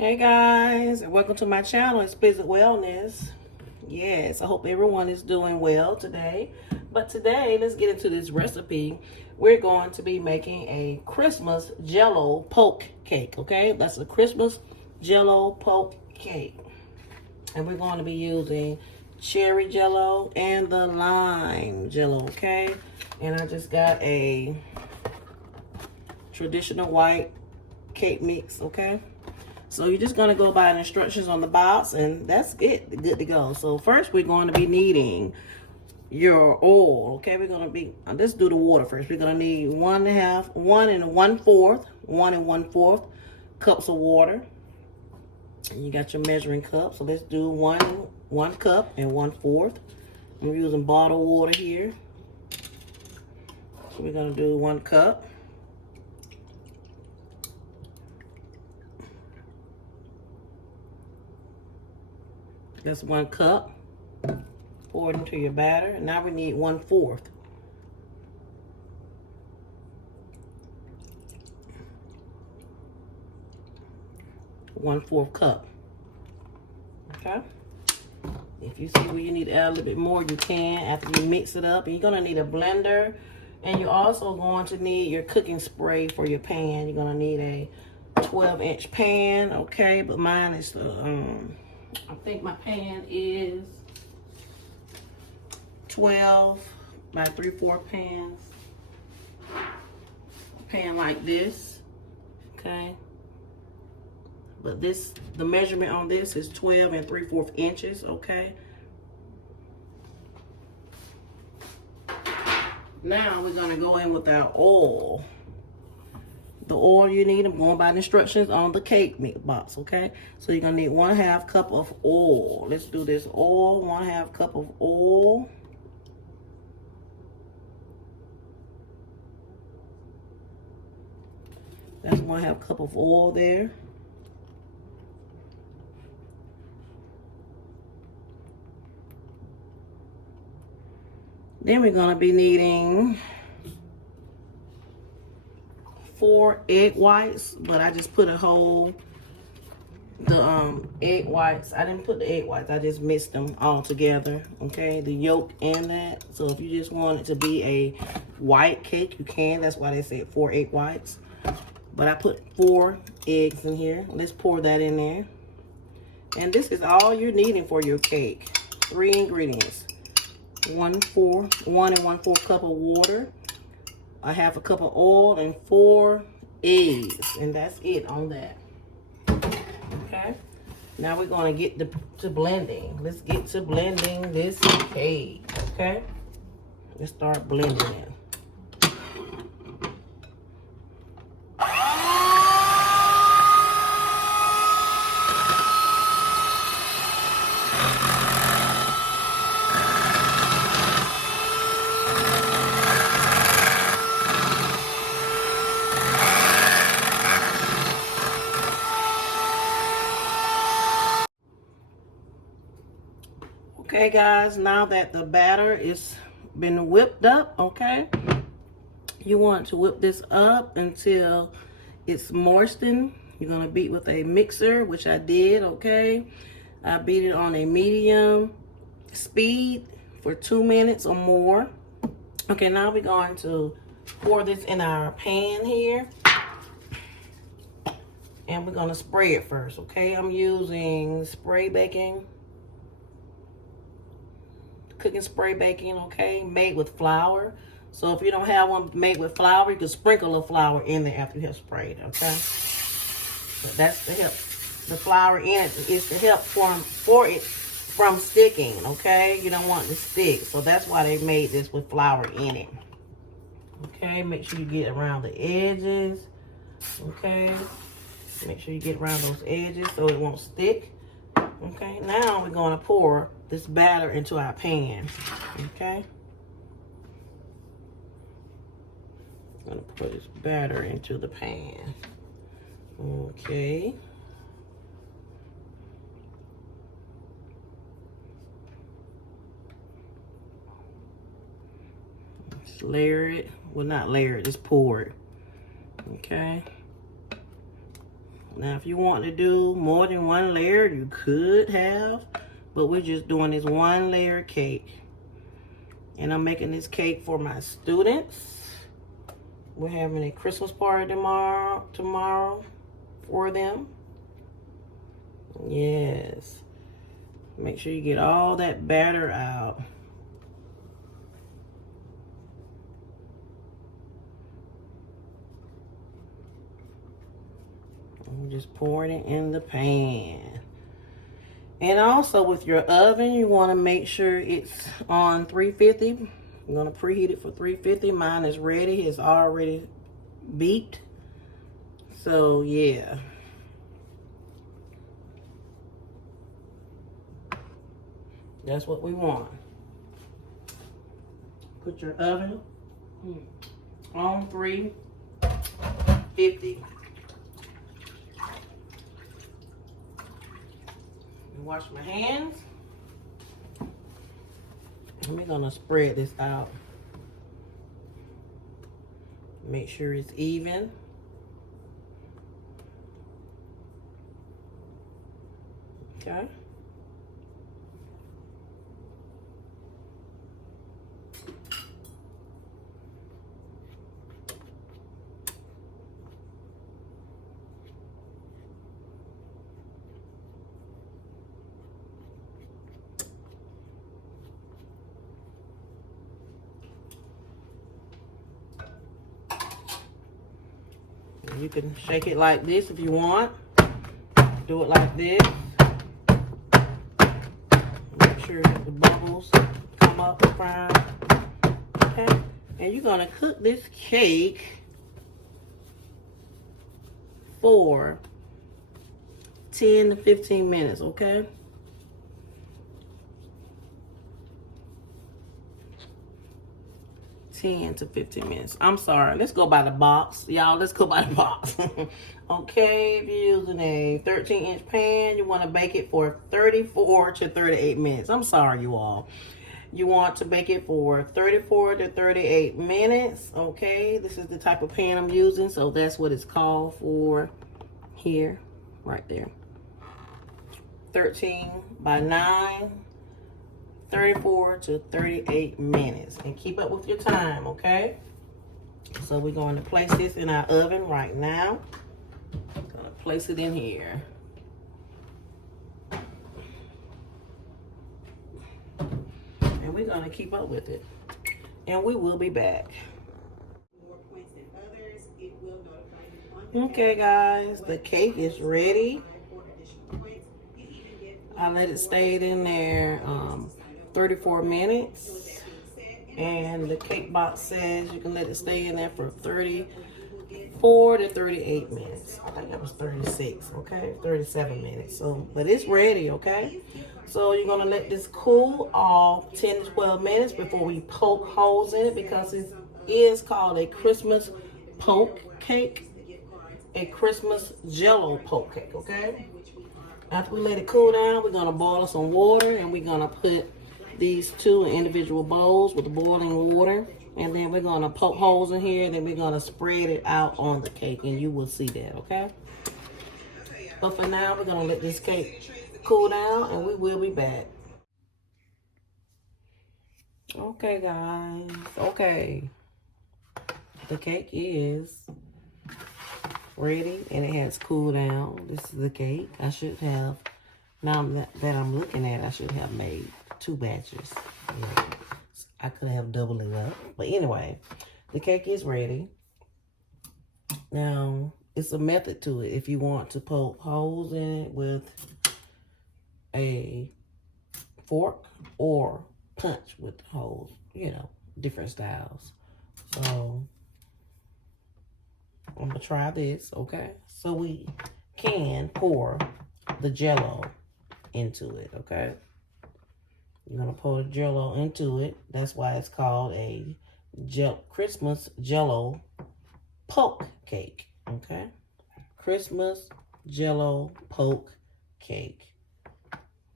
Hey guys, and welcome to my channel, Exquisite Wellness. Yes, I hope everyone is doing well today. But today, let's get into this recipe. We're going to be making a Christmas Jello poke cake, okay? That's a Christmas Jello poke cake. And we're going to be using cherry Jello and the lime Jello, okay? And I just got a traditional white cake mix, okay? So you're just going to go by the instructions on the box, and that's it. Good to go. So first we're going to be needing your oil. Okay, we're going to be, let's do the water first. We're going to need 1 and 1/4 cups of water. And you got your measuring cup. So let's do one cup and 1/4. I'm using bottled water here. So we're going to do 1 cup. That's 1 cup. Pour it into your batter. Now we need 1/4. 1/4 cup. Okay. If you see where you need to add a little bit more, you can after you mix it up. And you're gonna need a blender, and you're also going to need your cooking spray for your pan. You're gonna need a 12-inch pan. Okay, but mine is the I think my pan is 12 by 3/4 pans. A pan like this, okay? But this, the measurement on this is 12 and 3/4 inches, okay? Now we're gonna go in with our oil. The oil you need, I'm going by the instructions on the cake mix box, okay? So you're gonna need 1/2 cup of oil. Let's do this oil, 1/2 cup of oil. That's 1/2 cup of oil there. Then we're gonna be needing 4 egg whites, but I just put the egg whites. I didn't put the egg whites, I just mixed them all together, okay? The yolk and that. So if you just want it to be a white cake, you can. That's why they said 4 egg whites. But I put 4 eggs in here. Let's pour that in there. And this is all you're needing for your cake. 3 ingredients. 1 and 1/4 cup of water, 1/2 cup of oil, and 4 eggs, and that's it on that. Okay, now we're going to get to blending. Let's get to blending this cake. Okay, let's start blending it. Okay guys, now that the batter is been whipped up, okay, you want to whip this up until it's moistened. You're gonna beat with a mixer, which I did, okay. I beat it on a medium speed for 2 minutes or more. Okay, now we're going to pour this in our pan here. And we're gonna spray it first, okay? I'm using spray baking. Cooking spray baking, okay, made with flour. So if you don't have one made with flour, you can sprinkle a flour in there after you have sprayed, okay? But that's to help the flour in it, is to help it from sticking, okay? You don't want it to stick, so that's why they made this with flour in it. Okay, make sure you get around the edges, okay? Make sure you get around those edges so it won't stick. Okay, now we're going to pour this batter into our pan. Okay, I'm going to put this batter into the pan. Okay. Just layer it. Well, not layer it, just pour it. Okay. Now, if you want to do more than one layer, you could have, but we're just doing this one layer cake. And I'm making this cake for my students. We're having a Christmas party tomorrow for them. Yes. Make sure you get all that batter out. I'm just pouring it in the pan. And also with your oven, you want to make sure it's on 350. I'm going to preheat it for 350. Mine is ready. It's already beeped. So, yeah. That's what we want. Put your oven on 350. Wash my hands. And we're gonna spread this out. Make sure it's even. Okay. You can shake it like this if you want. Do it like this. Make sure that the bubbles come up fine. Okay. And you're gonna cook this cake for 10 to 15 minutes, okay? 10 to 15 minutes. I'm sorry. Let's go by the box. Y'all, let's go by the box. Okay, if you're using a 13-inch pan, you want to bake it for 34 to 38 minutes. I'm sorry, you all. You want to bake it for 34 to 38 minutes. Okay, this is the type of pan I'm using, so that's what it's called for here, right there. 13 by 9. 34 to 38 minutes. And keep up with your time, okay? So we're going to place this in our oven right now. Gonna place it in here. And we're gonna keep up with it. And we will be back. Okay, guys, the cake is ready. I let it stay in there 34 minutes, and the cake box says you can let it stay in there for 34 to 38 minutes. I think that was 36, okay? 37 minutes. So, but it's ready, okay? So you're gonna let this cool off 10 to 12 minutes before we poke holes in it, because it is called a Christmas poke cake, a Christmas Jello poke cake, okay? After we let it cool down, we're gonna boil some water, and we're gonna put these two individual bowls with the boiling water, and then we're gonna poke holes in here, and then we're gonna spread it out on the cake, and you will see that, okay? But for now, we're gonna let this cake cool down, and we will be back. Okay, guys. Okay, the cake is ready, and it has cooled down. This is the cake. I should have, now that I'm looking at it, I should have made 2 batches. Yeah. I could have doubled it up. But anyway, the cake is ready. Now, it's a method to it. If you want to poke holes in it with a fork or punch with holes, you know, different styles. So, I'm going to try this, okay? So we can pour the Jello into it, okay? You're going to pour the Jello into it. That's why it's called a Christmas Jello poke cake, okay? Christmas Jello poke cake,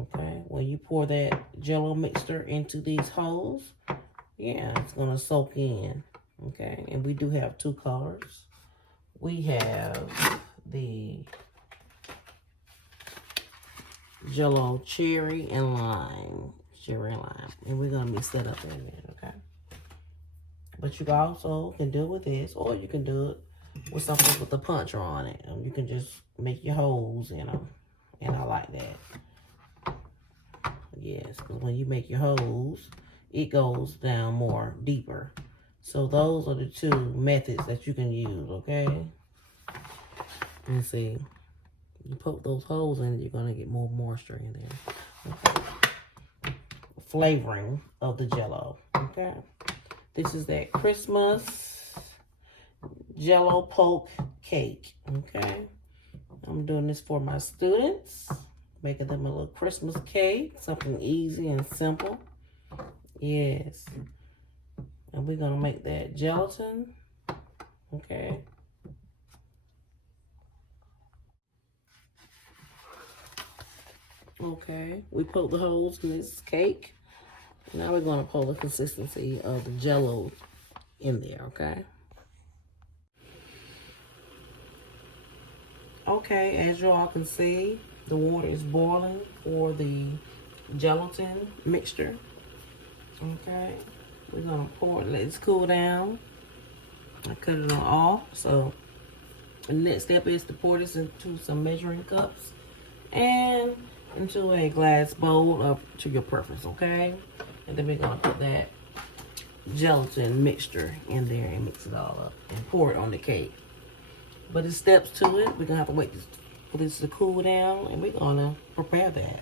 okay? When you pour that Jello mixture into these holes, yeah, it's going to soak in, okay? And we do have 2 colors. We have the Jello cherry and lime. Cherry and lime. And we're going to mix that up in a minute, okay? But you also can do it with this, or you can do it with something with a puncher on it. You can just make your holes in them. And I like that. Yes, because when you make your holes, it goes down more deeper. So those are the two methods that you can use, okay? Let's see. You poke those holes in, you're going to get more moisture in there. Okay. Flavoring of the Jello, okay? This is that Christmas Jello poke cake, okay? I'm doing this for my students, making them a little Christmas cake, something easy and simple. Yes. And we're going to make that gelatin, okay? Okay, we poked the holes in this cake. Now we're going to pour the consistency of the Jello in there, okay? Okay, as you all can see, the water is boiling for the gelatin mixture. Okay, we're going to pour it, let it cool down. I cut it on off. So the next step is to pour this into some measuring cups and into a glass bowl up to your preference, okay? And then we're gonna put that gelatin mixture in there and mix it all up and pour it on the cake. But there's steps to it. We're gonna have to wait for this to cool down, and we're gonna prepare that.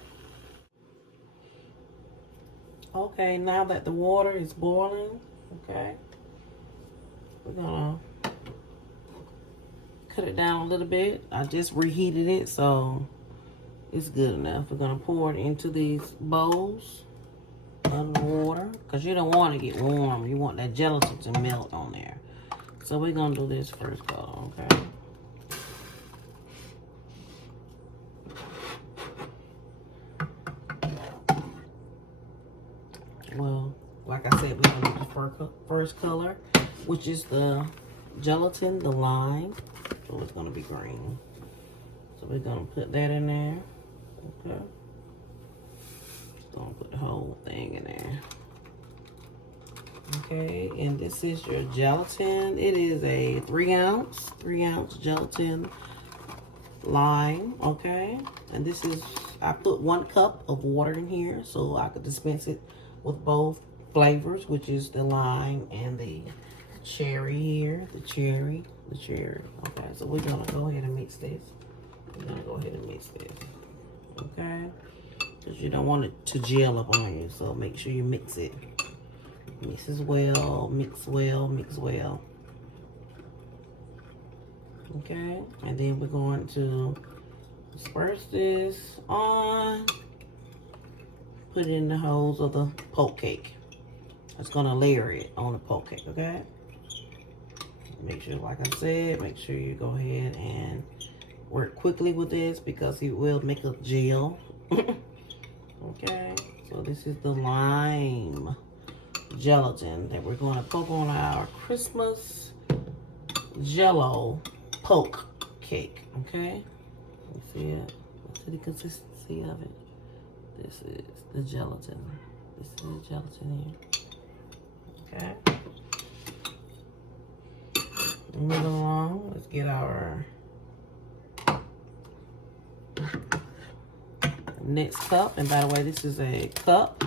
Okay, now that the water is boiling, okay, we're gonna cut it down a little bit. I just reheated it, so it's good enough. We're gonna pour it into these bowls of the water, because you don't want to get warm. You want that gelatin to melt on there. So we're gonna do this first color, okay? Well, like I said, we're gonna do the first color, which is the gelatin, the lime. So it's gonna be green. So we're gonna put that in there, okay? Gonna put the whole thing in there. Okay, and this is your gelatin. It is a 3 ounce gelatin lime, okay? And this is, I put 1 cup of water in here so I could dispense it with both flavors, which is the lime and the cherry here, the cherry. Okay, so we're gonna go ahead and mix this. Okay? Because you don't want it to gel up on you, so make sure you mix it. Mix as well, mix well. Okay, and then we're going to disperse this on, put it in the holes of the poke cake. It's gonna layer it on the poke cake, okay? Make sure, like I said, make sure you go ahead and work quickly with this because it will make a gel. Okay, so this is the lime gelatin that we're going to poke on our Christmas Jello poke cake, okay? You see it? See the consistency of it? This is the gelatin. This is the gelatin here. Okay? Moving along, let's get our next cup. And by the way, this is a cup.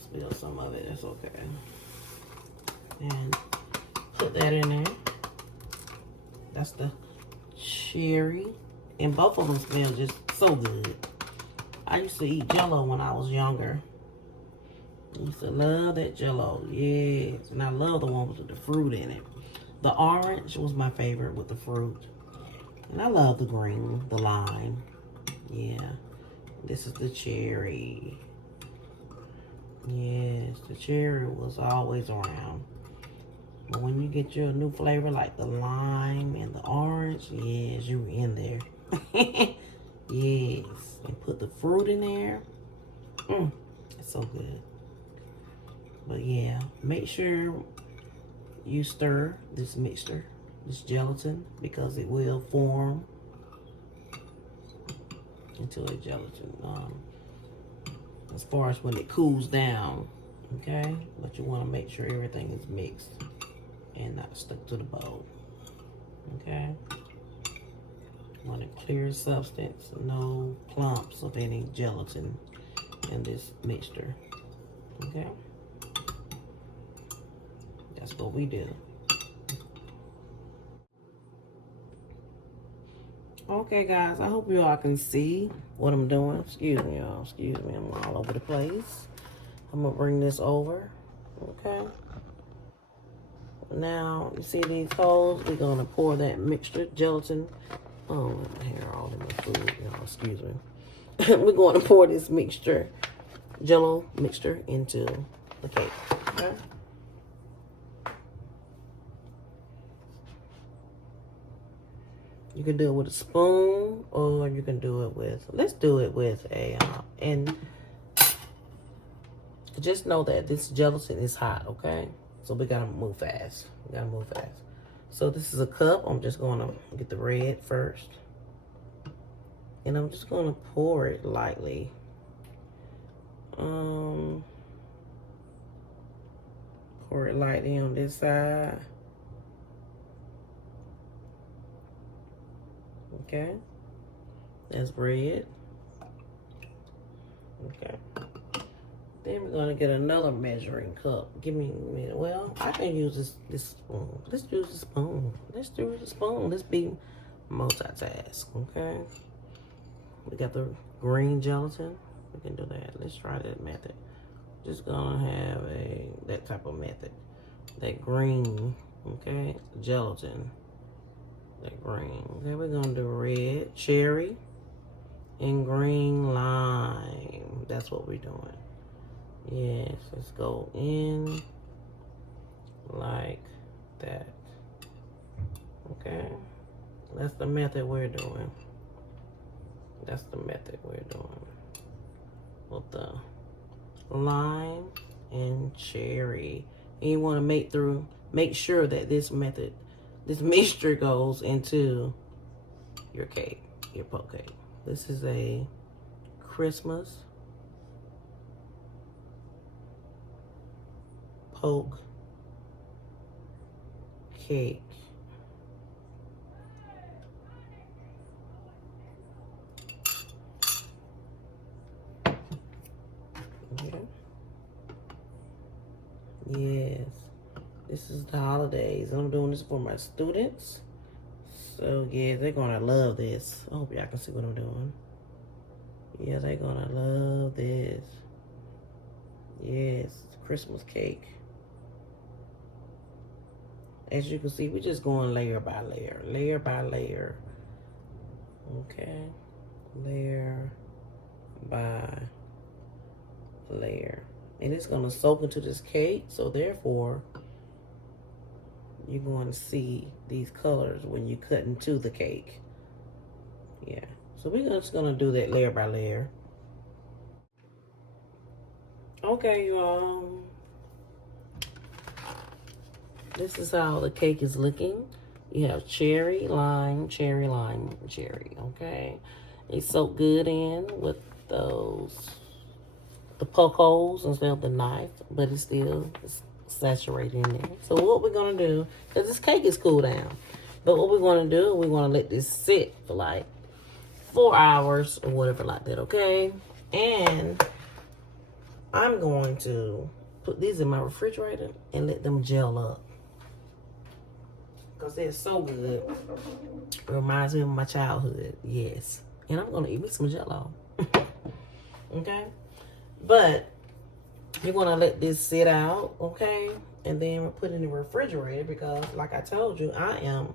Spill some of it, that's okay. And put that in there. That's the cherry. And both of them smell just so good. I used to eat Jello when I was younger. I used to love that Jello, yes. And I love the one with the fruit in it. The orange was my favorite with the fruit. And I love the green, the lime. Yeah. This is the cherry. Yes, the cherry was always around. But when you get your new flavor like the lime and the orange, yes, you're in there. Yes. And put the fruit in there. It's so good. But yeah, make sure you stir this mixture, this gelatin, because it will form into a gelatin. As far as when it cools down, okay? But you want to make sure everything is mixed and not stuck to the bowl, okay? You want a clear substance, no clumps of any gelatin in this mixture, okay? That's what we do. Okay, guys, I hope you all can see what I'm doing. Excuse me, y'all. Excuse me, I'm all over the place. I'm gonna bring this over, okay? Now, you see these holes? We're gonna pour that mixture, gelatin. Oh, my hair all in my food, y'all. Excuse me. We're going to pour this mixture, Jello mixture, into the cake, okay? You can do it with a spoon, or you can do it with, let's do it with a, and just know that this gelatin is hot, okay? So we gotta move fast. We gotta move fast. So this is a cup. I'm just gonna get the red first. And I'm just gonna pour it lightly. Pour it lightly on this side. Okay, that's red. Okay. Then we're gonna get another measuring cup. Give me a minute. Well, I can use this spoon. Let's use the spoon. Let's do the spoon. Let's be multitask. Okay. We got the green gelatin. We can do that. Let's try that method. Just gonna have that type of method. That green, okay, gelatin. That green. Okay, we're gonna do red, cherry, and green lime. That's what we're doing. Yes, let's go in like that. Okay, that's the method we're doing. That's the method we're doing with the lime and cherry. And you want to make sure that this mixture goes into your cake, your poke cake. This is a Christmas poke cake. Okay. Yes. This is the holidays. I'm doing this for my students. So yeah, they're gonna love this. I hope y'all can see what I'm doing. Yeah, they're gonna love this. Yes, Christmas cake. As you can see, we're just going layer by layer. Layer by layer. Okay. Layer by layer. And it's gonna soak into this cake, so therefore you're going to see these colors when you cut into the cake. Yeah. So we're just gonna do that layer by layer. Okay, you all. This is how the cake is looking. You have cherry, lime, cherry, lime, cherry. Okay. It's soaked good in with the poke holes instead of the knife, but it's still saturated in there. So what we're gonna do, because this cake is cooled down, but what we're gonna do, we're gonna let this sit for like 4 hours or whatever like that, okay? And I'm going to put these in my refrigerator and let them gel up, because they're so good. It reminds me of my childhood, yes. And I'm gonna eat me some Jello. Okay? But you're gonna let this sit out, okay? And then we'll put it in the refrigerator, because like I told you, I am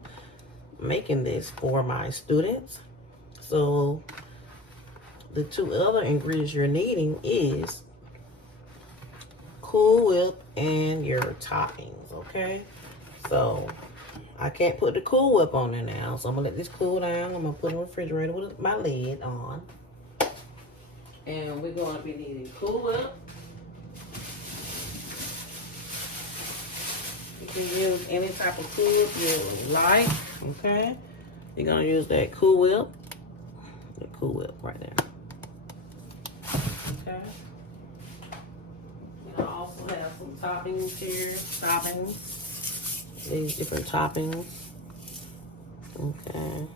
making this for my students. So the two other ingredients you're needing is Cool Whip and your toppings, okay? So I can't put the Cool Whip on there now, so I'm gonna let this cool down. I'm gonna put it in the refrigerator with my lid on. And we're gonna be needing Cool Whip. can use any type of Cool Whip you like, okay? You're gonna use that Cool Whip. The Cool Whip right there. Okay. You also have some toppings here. These different toppings. Okay.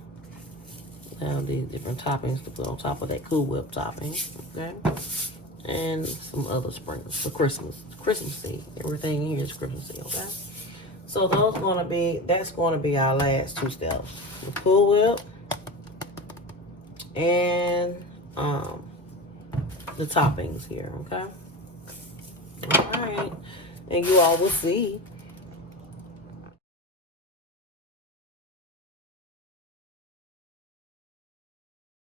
Now these different toppings to put on top of that Cool Whip topping. Okay. And some other sprinkles for Christmas. Christmassy. Everything here is Christmassy, okay? So that's gonna be our last two steps. The Cool Whip and the toppings here, okay? All right. And you all will see